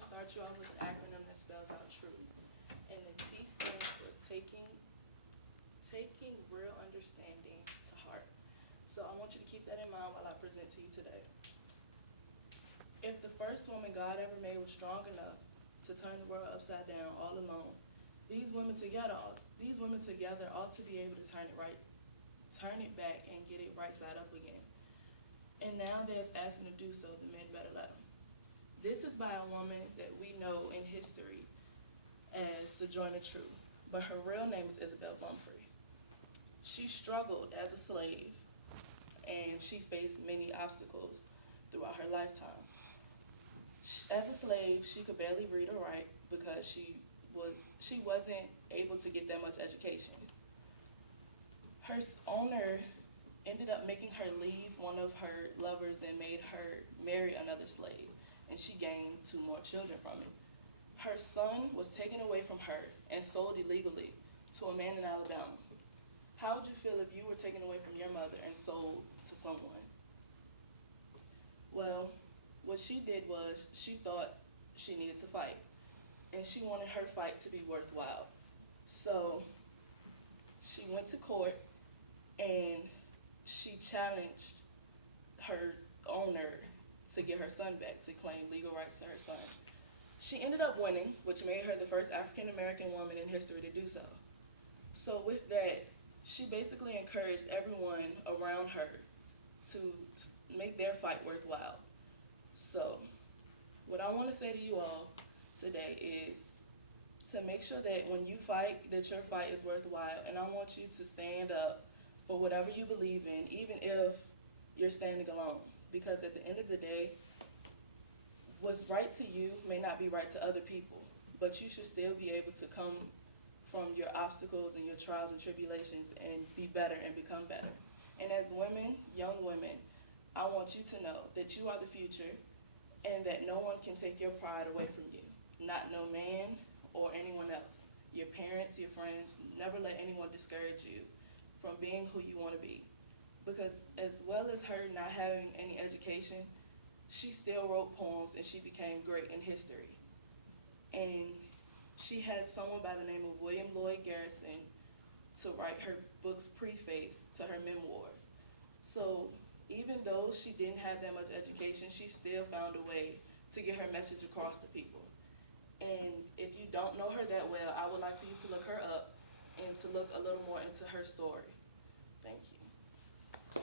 to start you off with an acronym that spells out TRUE. And the T stands for taking real understanding to heart. So I want you to keep that in mind while I present to you today. If the first woman God ever made was strong enough to turn the world upside down all alone, these women together ought to be able to turn it back and get it right side up again. And now there's asking to do so, the men better let them. This is by a woman that we know in history as Sojourner Truth, but her real name is Isabel Pumphrey. She struggled as a slave, and she faced many obstacles throughout her lifetime. As a slave, she could barely read or write because she wasn't able to get that much education. Her owner ended up making her leave one of her lovers and made her marry another slave, and she gained 2 more children from it. Her son was taken away from her and sold illegally to a man in Alabama. How would you feel if you were taken away from your mother and sold to someone? Well, what she did was she thought she needed to fight, and she wanted her fight to be worthwhile. So she went to court and she challenged her owner to get her son back, to claim legal rights to her son. She ended up winning, which made her the first African-American woman in history to do so. So with that, she basically encouraged everyone around her to make their fight worthwhile. So what I want to say to you all today is to make sure that when you fight, that your fight is worthwhile. And I want you to stand up for whatever you believe in, even if you're standing alone. Because at the end of the day, what's right to you may not be right to other people, but you should still be able to come from your obstacles and your trials and tribulations and be better and become better. And as women, young women, I want you to know that you are the future and that no one can take your pride away from you. Not no man or anyone else. Your parents, your friends, never let anyone discourage you from being who you want to be. Because as well as her not having any education, she still wrote poems and she became great in history. And she had someone by the name of William Lloyd Garrison to write her book's preface to her memoirs. So even though she didn't have that much education, she still found a way to get her message across to people. And if you don't know her that well, I would like for you to look her up and to look a little more into her story.